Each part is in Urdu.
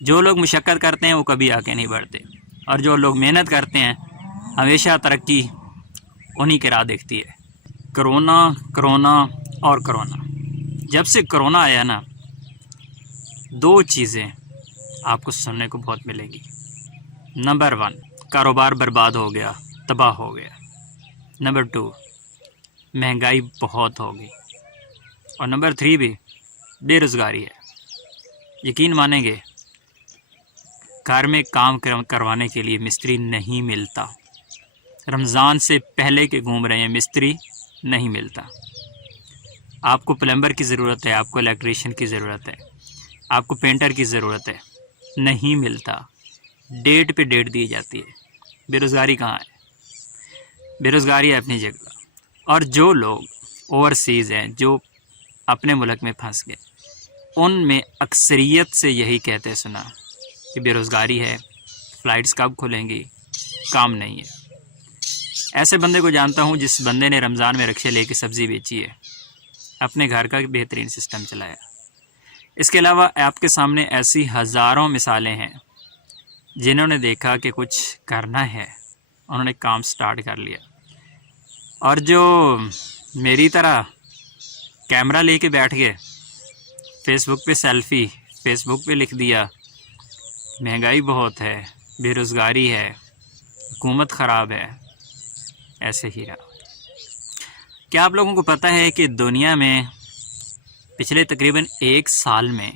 جو لوگ مشقت کرتے ہیں وہ کبھی آگے نہیں بڑھتے، اور جو لوگ محنت کرتے ہیں ہمیشہ ترقی انہی کی راہ دیکھتی ہے۔ کرونا کرونا اور کرونا، جب سے کرونا آیا نا، دو چیزیں آپ کو سننے کو بہت ملیں گی۔ نمبر 1، کاروبار برباد ہو گیا، تباہ ہو گیا۔ نمبر 2، مہنگائی بہت ہو گئی۔ اور نمبر 3 بھی بے روزگاری ہے۔ یقین مانیں گے، گھر میں کام کروانے کے لیے مستری نہیں ملتا۔ رمضان سے پہلے کے گھوم رہے ہیں مستری، نہیں ملتا۔ آپ کو پلمبر کی ضرورت ہے، آپ کو الیکٹریشین کی ضرورت ہے، آپ کو پینٹر کی ضرورت ہے، نہیں ملتا۔ ڈیٹ پہ ڈیٹ دی جاتی ہے۔ بے روزگاری کہاں ہے؟ بے روزگاری ہے اپنی جگہ۔ اور جو لوگ اوورسیز ہیں، جو اپنے ملک میں پھنس گئے، ان میں اکثریت سے یہی کہتے سنا کہ بے روزگاری ہے، فلائٹس کب کھلیں گی، کام نہیں ہے۔ ایسے بندے کو جانتا ہوں جس بندے نے رمضان میں رکشے لے کے سبزی بیچی ہے، اپنے گھر کا بہترین سسٹم چلایا۔ اس کے علاوہ آپ کے سامنے ایسی ہزاروں مثالیں ہیں جنہوں نے دیکھا کہ کچھ کرنا ہے، انہوں نے کام سٹارٹ کر لیا۔ اور جو میری طرح کیمرہ لے کے بیٹھ گئے، فیس بک پہ سیلفی، فیس بک پہ لکھ دیا مہنگائی بہت ہے، بے روزگاری ہے، حکومت خراب ہے، ایسے ہی رہا۔ کیا آپ لوگوں کو پتہ ہے کہ دنیا میں پچھلے تقریباً 1 سال میں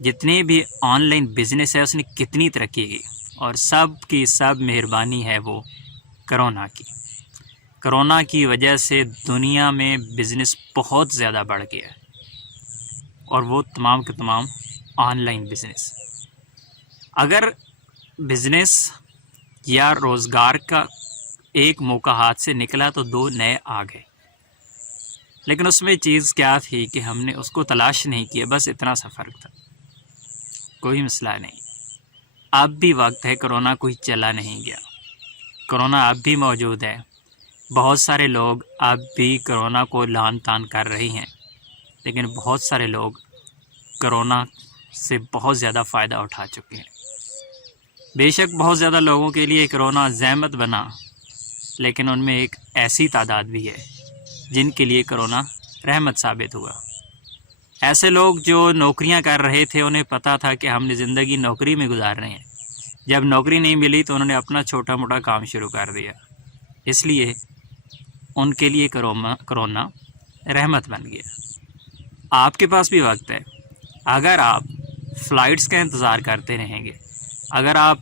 جتنے بھی آن لائن بزنس ہے اس نے کتنی ترقی کی؟ اور سب کی سب مہربانی ہے وہ کرونا کی۔ کرونا کی وجہ سے دنیا میں بزنس بہت زیادہ بڑھ گیا ہے، اور وہ تمام کے تمام آن لائن بزنس۔ اگر بزنس یا روزگار کا ایک موقع ہاتھ سے نکلا تو 2 نئے آ گئے، لیکن اس میں چیز کیا تھی کہ ہم نے اس کو تلاش نہیں کیا، بس اتنا سا فرق تھا۔ کوئی مسئلہ نہیں، اب بھی وقت ہے، کرونا کوئی چلا نہیں گیا، کرونا اب بھی موجود ہے۔ بہت سارے لوگ اب بھی کرونا کو لان تان کر رہی ہیں، لیکن بہت سارے لوگ کرونا سے بہت زیادہ فائدہ اٹھا چکے ہیں۔ بے شک بہت زیادہ لوگوں کے لیے کرونا زحمت بنا، لیکن ان میں ایک ایسی تعداد بھی ہے جن کے لیے کرونا رحمت ثابت ہوا۔ ایسے لوگ جو نوکریاں کر رہے تھے، انہیں پتہ تھا کہ ہم نے زندگی نوکری میں گزارنی ہے۔ جب نوکری نہیں ملی تو انہوں نے اپنا چھوٹا موٹا کام شروع کر دیا، اس لیے ان کے لیے کرونا رحمت بن گیا۔ آپ کے پاس بھی وقت ہے، اگر آپ فلائٹس کا انتظار کرتے رہیں گے، اگر آپ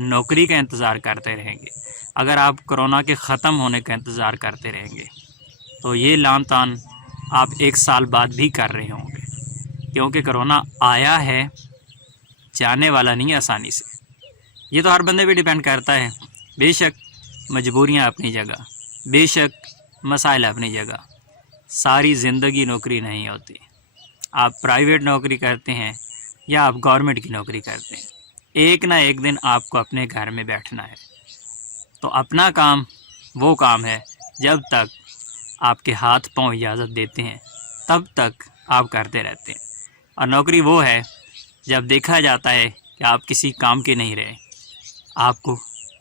نوکری کا انتظار کرتے رہیں گے، اگر آپ کرونا کے ختم ہونے کا انتظار کرتے رہیں گے، تو یہ لان تان آپ 1 سال بعد بھی کر رہے ہوں گے، کیونکہ کرونا آیا ہے، جانے والا نہیں آسانی سے۔ یہ تو ہر بندے پہ ڈیپینڈ کرتا ہے۔ بے شک مجبوریاں اپنی جگہ، بے شک مسائل اپنی جگہ، ساری زندگی نوکری نہیں ہوتی۔ آپ پرائیویٹ نوکری کرتے ہیں یا آپ گورنمنٹ کی نوکری کرتے ہیں، ایک نہ ایک دن آپ کو اپنے گھر میں بیٹھنا ہے۔ تو اپنا کام وہ کام ہے، جب تک آپ کے ہاتھ پاؤں اجازت دیتے ہیں تب تک آپ کرتے رہتے ہیں، اور نوکری وہ ہے جب دیکھا جاتا ہے کہ آپ کسی کام کے نہیں رہے، آپ کو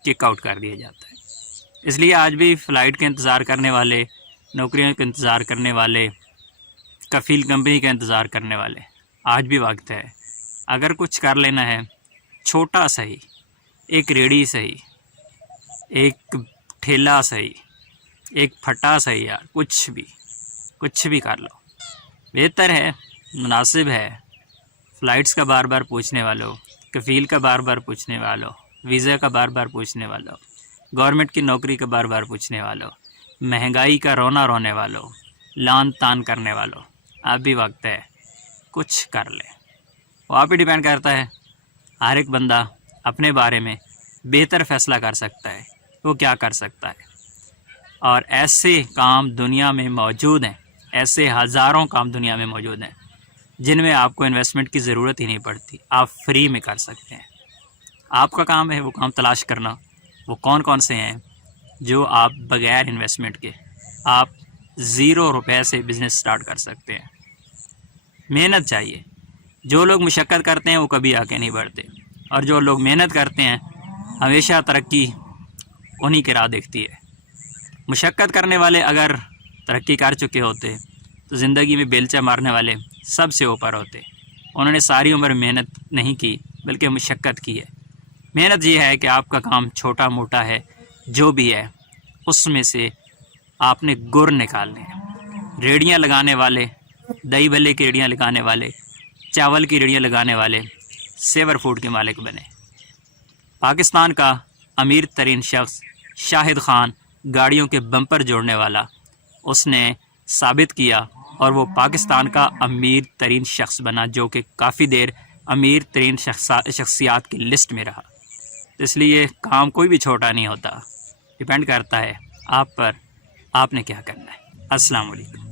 کک آؤٹ کر دیا جاتا ہے۔ اس لیے آج بھی فلائٹ کا انتظار کرنے والے، نوکریوں کا انتظار کرنے والے، کفیل کمپنی کا انتظار کرنے والے، آج بھی وقت ہے۔ اگر کچھ کر لینا ہے، چھوٹا صحیح، ایک ریڑھی صحیح، ایک ٹھیلا صحیح، ایک پھٹا صحیح، یار کچھ بھی کر لو، بہتر ہے، مناسب ہے۔ فلائٹس کا بار بار پوچھنے والوں، کفیل کا بار بار پوچھنے والوں، ویزا کا بار بار پوچھنے والوں، گورنمنٹ کی نوکری کا بار بار پوچھنے والوں، مہنگائی کا رونا رونے والوں، لان تان کرنے والوں، اب بھی وقت ہے، کچھ کر لیں۔ وہ آپ پہ ڈیپینڈ کرتا ہے، ہر ایک بندہ اپنے بارے میں بہتر فیصلہ کر سکتا ہے وہ کیا کر سکتا ہے۔ اور ایسے کام دنیا میں موجود ہیں، ایسے ہزاروں کام دنیا میں موجود ہیں جن میں آپ کو انویسٹمنٹ کی ضرورت ہی نہیں پڑتی، آپ فری میں کر سکتے ہیں۔ آپ کا کام ہے وہ کام تلاش کرنا، وہ کون کون سے ہیں جو آپ بغیر انویسٹمنٹ کے آپ 0 روپے سے بزنس سٹارٹ کر سکتے ہیں۔ محنت چاہیے، جو لوگ مشقت کرتے ہیں وہ کبھی آگے نہیں بڑھتے، اور جو لوگ محنت کرتے ہیں ہمیشہ ترقی انہی کے راہ دیکھتی ہے۔ مشقت کرنے والے اگر ترقی کر چکے ہوتے تو زندگی میں بیلچہ مارنے والے سب سے اوپر ہوتے۔ انہوں نے ساری عمر محنت نہیں کی بلکہ مشقت کی ہے۔ محنت یہ ہے کہ آپ کا کام چھوٹا موٹا ہے جو بھی ہے اس میں سے آپ نے گر نکالنے ہیں۔ ریڑیاں لگانے والے، دہی بھلے کی ریڑیاں لگانے والے، چاول کی ریڑیاں لگانے والے سیور فوڈ کے مالک بنے۔ پاکستان کا امیر ترین شخص شاہد خان گاڑیوں کے بمپر جوڑنے والا، اس نے ثابت کیا اور وہ پاکستان کا امیر ترین شخص بنا، جو کہ کافی دیر امیر ترین شخصیات کی لسٹ میں رہا۔ اس لیے کام کوئی بھی چھوٹا نہیں ہوتا، ڈیپینڈ کرتا ہے آپ پر، آپ نے کیا کرنا ہے۔ السلام علیکم۔